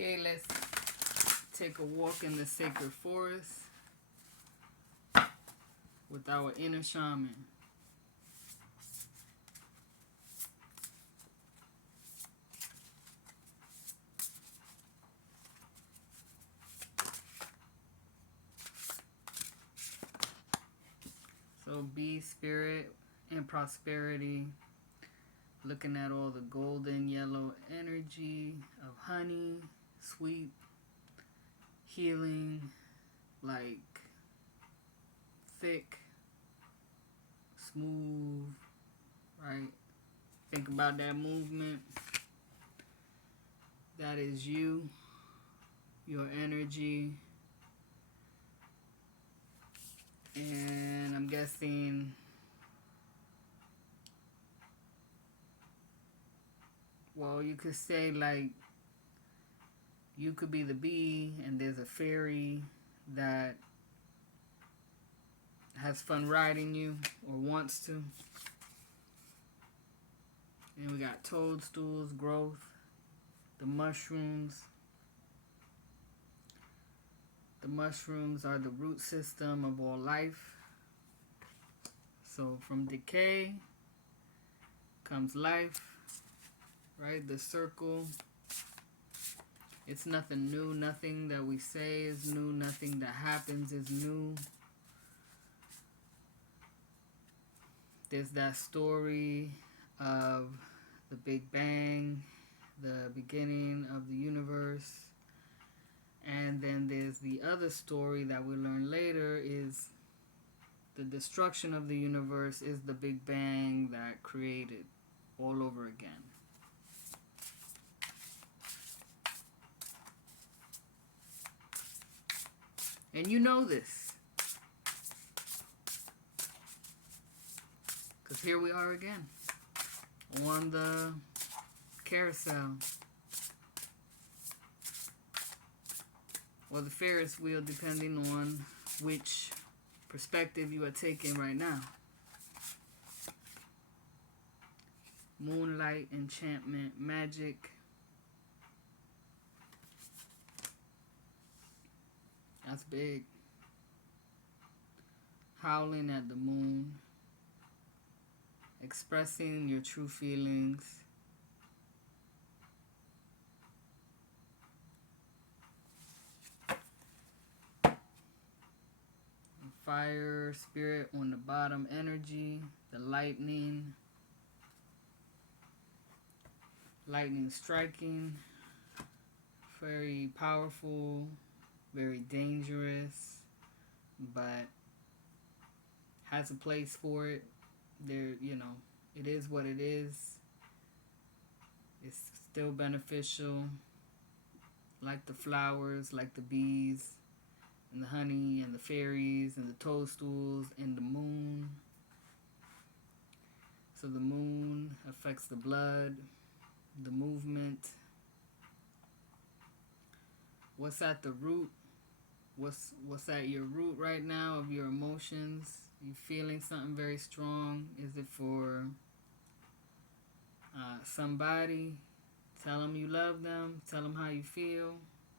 Okay, let's take a walk in the sacred forest with our inner shaman. So be spirit and prosperity, looking at all the golden yellow energy of honey, sweet, healing, like thick, smooth, right? Think about that movement. That is you, your energy. And I'm guessing, well, you could say like you could be the bee and there's a fairy that has fun riding you or wants to. And we got toadstools, growth, the mushrooms. The mushrooms are the root system of all life. So from decay comes life, right? The circle. It's nothing new. Nothing that we say is new. Nothing that happens is new. There's that story of the Big Bang, the beginning of the universe. And then there's the other story that we learn later is the destruction of the universe is the Big Bang that created all over again. And you know this. Because here we are again on the carousel. Or the Ferris wheel, depending on which perspective you are taking right now. Moonlight, enchantment, magic. That's big. Howling at the moon. Expressing your true feelings. Fire, spirit on the bottom, energy, the lightning. Lightning striking. Very powerful, very dangerous, but has a place for it. There, it is what it is. It's still beneficial. Like the flowers, like the bees, and the honey, and the fairies, and the toadstools, and the moon. So the moon affects the blood, the movement. What's at the root? What's at your root right now of your emotions? You feeling something very strong? Is it for somebody? Tell them you love them. Tell them how you feel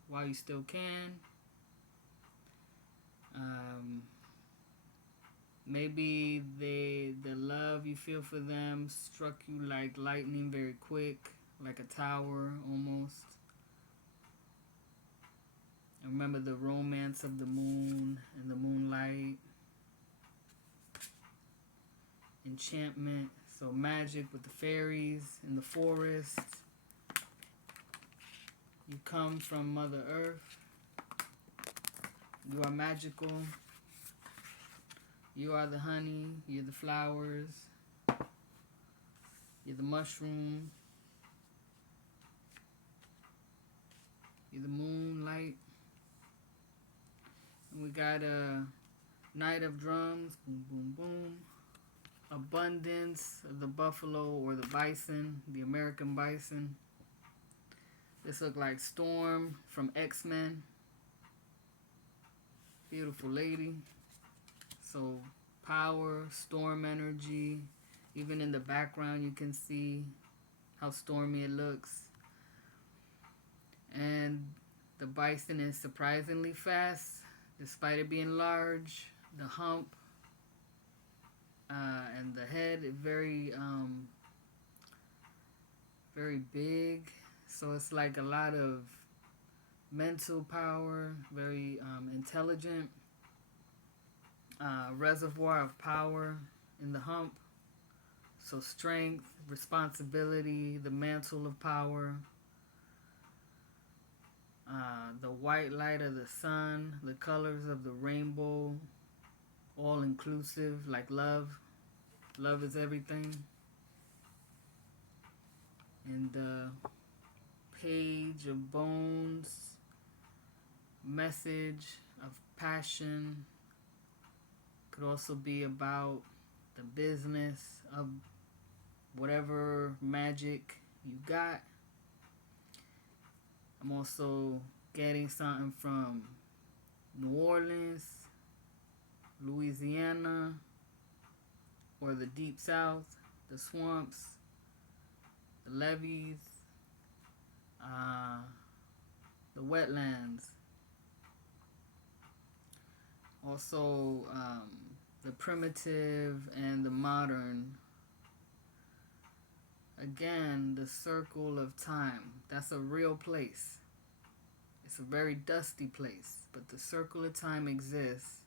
while you still can. Maybe the love you feel for them struck you like lightning very quick, like a tower almost. And remember the romance of the moon and the moonlight. Enchantment, so magic with the fairies in the forest. You come from Mother Earth. You are magical. You are the honey. You're the flowers. You're the mushroom. You're the moonlight. And we got a Knight of Drums. Boom, boom, boom. Abundance of the buffalo or the bison, the American bison. This look like Storm from X-Men. Beautiful lady. So power, storm energy. Even in the background you can see how stormy it looks. And the bison is surprisingly fast, despite it being large. The hump and the head is very big. So it's like a lot of mental power, very intelligent. Reservoir of power in the hump. So strength, responsibility, the mantle of power, the white light of the sun, the colors of the rainbow, all inclusive, like love. Love is everything. And the page of bones, message of passion, could also be about the business of whatever magic you got. I'm also getting something from New Orleans, Louisiana, or the Deep South, the swamps, the levees, the wetlands. Also, the primitive and the modern. Again, the circle of time. That's a real place. It's a very dusty place, but the circle of time exists.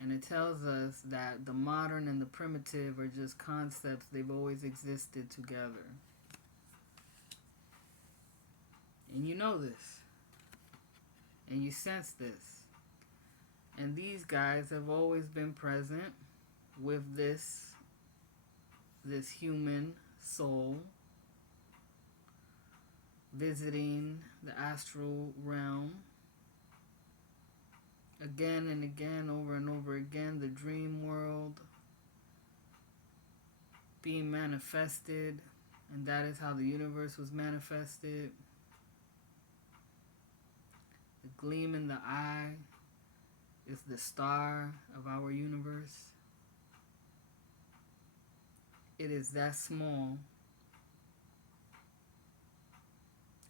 And it tells us that the modern and the primitive are just concepts. They've always existed together. And you know this. And you sense this. And these guys have always been present with this human soul visiting the astral realm again and again, over and over again. The dream world being manifested, and that is how the universe was manifested. The gleam in the eye is the star of our universe. It is that small,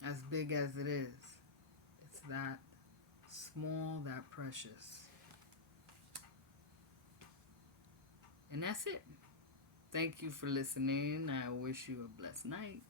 as big as it is. It's that small, that precious. And that's it. Thank you for listening. I wish you a blessed night.